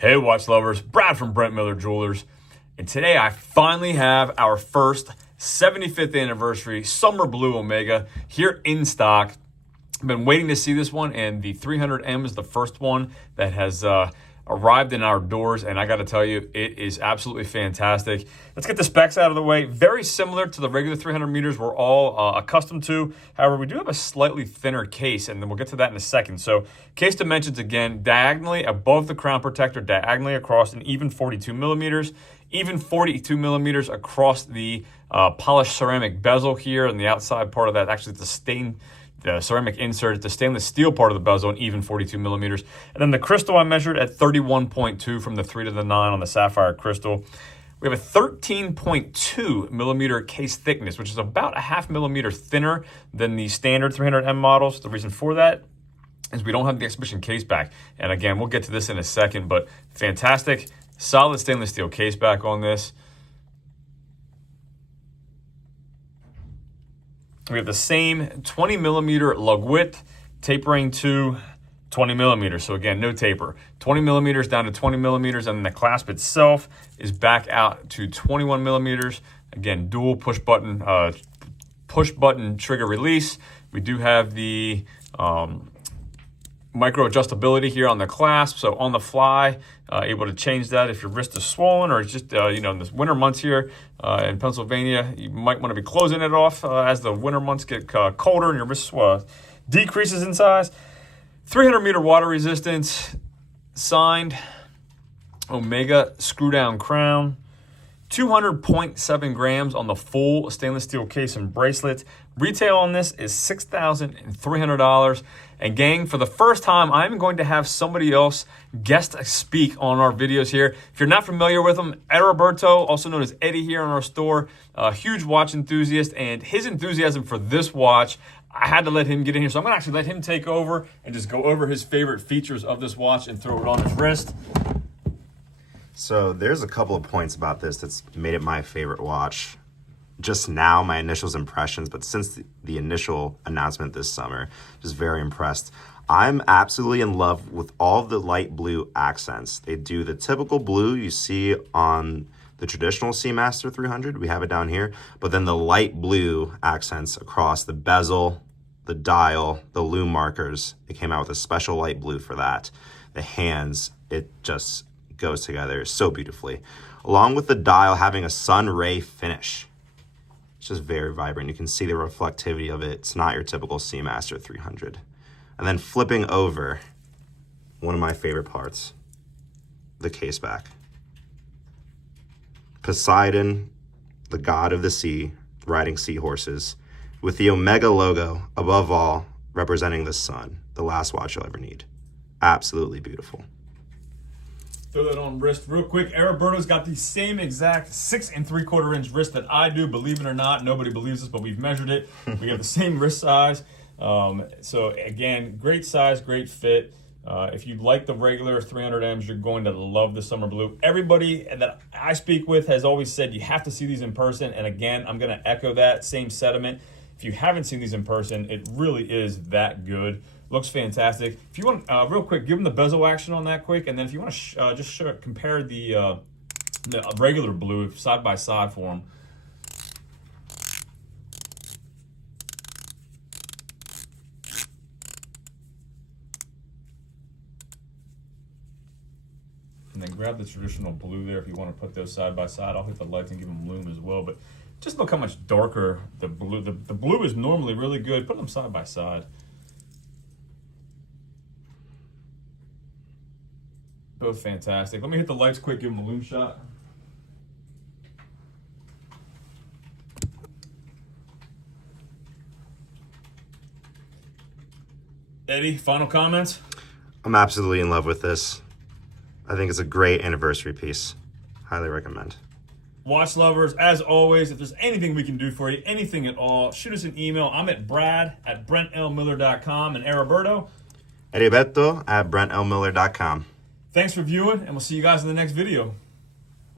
Hey watch lovers, Brad from Brent Miller Jewelers, and today I finally have our first 75th anniversary Summer Blue Omega here in stock. I've been waiting to see this one, and the 300M is the first one that has arrived in our doors, and I got to tell you, it is absolutely fantastic. Let's get the specs out of the way. Very similar to the regular 300 meters we're all accustomed to. However, we do have a slightly thinner case, and then we'll get to that in a second. So case dimensions, again, diagonally above the crown protector, diagonally across an even 42 millimeters, even 42 millimeters across the polished ceramic bezel here, and the outside part of that, actually the ceramic insert, the stainless steel part of the bezel, and even 42 millimeters. And then the crystal I measured at 31.2 from the 3 to the 9 on the sapphire crystal. We have a 13.2 millimeter case thickness, which is about a half millimeter thinner than the standard 300M models. The reason for that is we don't have the exhibition case back. And again, we'll get to this in a second, but fantastic, solid stainless steel case back on this. We have the same 20 millimeter lug width, tapering to 20 millimeters. So again, no taper. 20 millimeters down to 20 millimeters, and then the clasp itself is back out to 21 millimeters. Again, dual push button trigger release. We do have the micro adjustability here on the clasp, so on the fly, able to change that if your wrist is swollen, or just in this winter months here in Pennsylvania, you might want to be closing it off as the winter months get colder and your wrist decreases in size. 300 meter water resistance, signed Omega screw down crown. 200.7 grams on the full stainless steel case and bracelet. Retail on this is $6,300. And gang, for the first time, I'm going to have somebody else guest speak on our videos here. If you're not familiar with him, Roberto, also known as Eddie here in our store, a huge watch enthusiast, and his enthusiasm for this watch, I had to let him get in here. So I'm gonna actually let him take over and just go over his favorite features of this watch and throw it on his wrist. So there's a couple of points about this that's made it my favorite watch. Just now, my initial impressions, but since the initial announcement this summer, just very impressed. I'm absolutely in love with all of the light blue accents. They do the typical blue you see on the traditional Seamaster 300. We have it down here, but then the light blue accents across the bezel, the dial, the lume markers. They came out with a special light blue for that. The hands, it just goes together so beautifully, along with the dial having a sun ray finish. It's just very vibrant. You can see the reflectivity of it. It's not your typical Seamaster 300. And then flipping over, one of my favorite parts, the case back. Poseidon, the god of the sea, riding seahorses, with the Omega logo above all, representing the sun, the last watch you'll ever need. Absolutely beautiful. Throw that on wrist real quick. Roberto's got the same exact 6 3/4 inch wrist that I do. Believe it or not, nobody believes us, but we've measured it. We have the same wrist size. So again, great size, great fit. If you like the regular 300Ms, you're going to love the Summer Blue. Everybody that I speak with has always said you have to see these in person. And again, I'm going to echo that same sentiment. If you haven't seen these in person, it really is that good. Looks fantastic. If you want, real quick, give them the bezel action on that quick, and then if you want to compare the regular blue side by side for them. And then grab the traditional blue there if you want to put those side by side. I'll hit the lights and give them lume as well, but just look how much darker the blue. The blue is normally really good. Put them side by side. Both fantastic. Let me hit the lights quick, give them a lume shot. Eddie, final comments? I'm absolutely in love with this. I think it's a great anniversary piece. Highly recommend. Watch lovers, as always, if there's anything we can do for you, anything at all, shoot us an email. I'm at brad@brentlmiller.com, and Roberto? Heriberto@brentlmiller.com. Thanks for viewing, and we'll see you guys in the next video.